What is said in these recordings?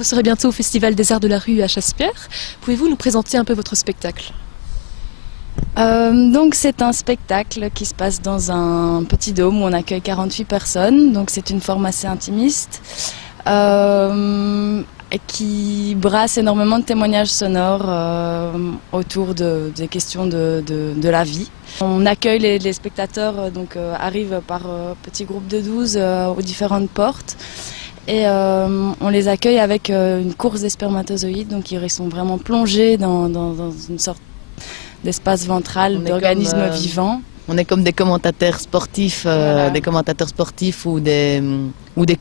Vous serez bientôt au Festival des Arts de la Rue à Chassepierre. Pouvez-vous nous présenter un peu votre spectacle? Donc c'est un spectacle qui se passe dans un petit dôme où on accueille 48 personnes. Donc c'est une forme assez intimiste qui brasse énormément de témoignages sonores autour des questions de la vie. On accueille les spectateurs, donc arrivent par petits groupes de 12 aux différentes portes. Et on les accueille avec une course des spermatozoïdes, donc ils sont vraiment plongés dans une sorte d'espace ventral, d'organismes vivants. On est comme des commentateurs sportifs, Voilà. des commentateurs sportifs ou des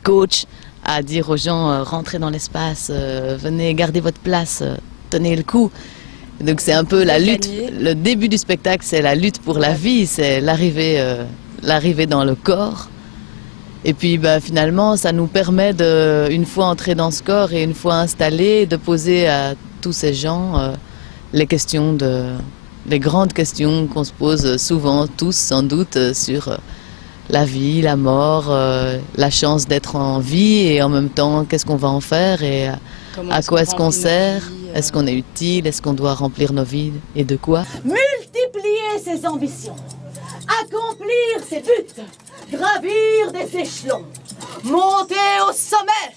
coachs à dire aux gens rentrez dans l'espace, venez garder votre place, tenez le coup. Donc c'est un peu la lutte. Le début du spectacle, c'est la lutte pour la vie, c'est l'arrivée dans le corps. Et puis finalement, ça nous permet, une fois entrés dans ce corps et une fois installés, de poser à tous ces gens les grandes questions qu'on se pose souvent, tous sans doute, sur la vie, la mort, la chance d'être en vie et en même temps, qu'est-ce qu'on va en faire et à quoi est-ce qu'on sert, est-ce qu'on est utile, est-ce qu'on doit remplir nos vies et de quoi? Multiplier ses ambitions, accomplir ses buts, gravir des échelons, monter au sommet,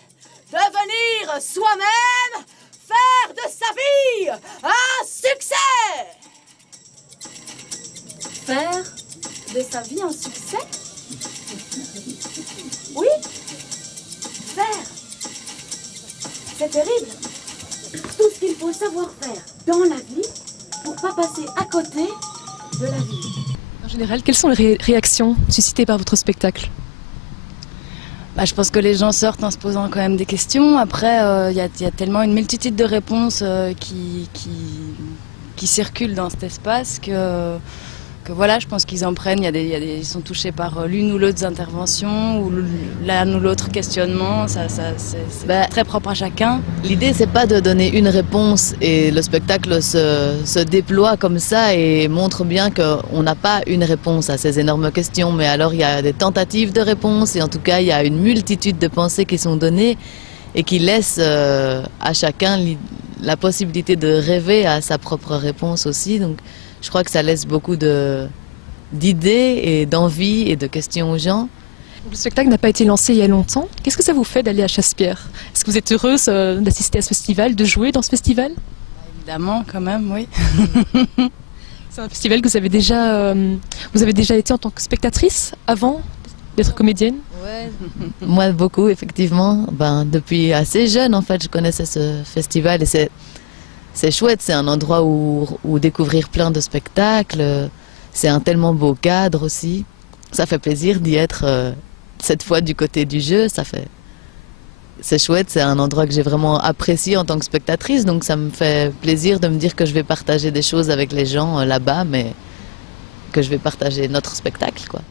devenir soi-même, faire de sa vie un succès. Faire de sa vie un succès? Oui, faire. C'est terrible. Tout ce qu'il faut savoir faire dans la vie pour pas passer à côté de la vie. En général, quelles sont les réactions suscitées par votre spectacle? Je pense que les gens sortent en se posant quand même des questions. Après, il y a tellement une multitude de réponses qui circulent dans cet espace que voilà, je pense qu'ils en prennent. Ils sont touchés par l'une ou l'autre intervention ou l'un ou l'autre questionnement. C'est très propre à chacun. L'idée, c'est pas de donner une réponse et le spectacle se déploie comme ça et montre bien qu'on n'a pas une réponse à ces énormes questions. Mais alors, il y a des tentatives de réponse et en tout cas, il y a une multitude de pensées qui sont données et qui laissent à chacun la possibilité de rêver à sa propre réponse aussi. Donc, je crois que ça laisse beaucoup d'idées et d'envie et de questions aux gens. Le spectacle n'a pas été lancé il y a longtemps. Qu'est-ce que ça vous fait d'aller à Chassepierre? Est-ce que vous êtes heureuse d'assister à ce festival, de jouer dans ce festival? Évidemment, quand même, oui. C'est un festival que vous avez déjà été en tant que spectatrice avant d'être comédienne? Ouais. Moi, beaucoup, effectivement. Depuis assez jeune, en fait, je connaissais ce festival et c'est chouette, c'est un endroit où découvrir plein de spectacles. C'est un tellement beau cadre aussi. Ça fait plaisir d'y être cette fois du côté du jeu. C'est chouette, c'est un endroit que j'ai vraiment apprécié en tant que spectatrice. Donc ça me fait plaisir de me dire que je vais partager des choses avec les gens là-bas, mais que je vais partager notre spectacle, quoi.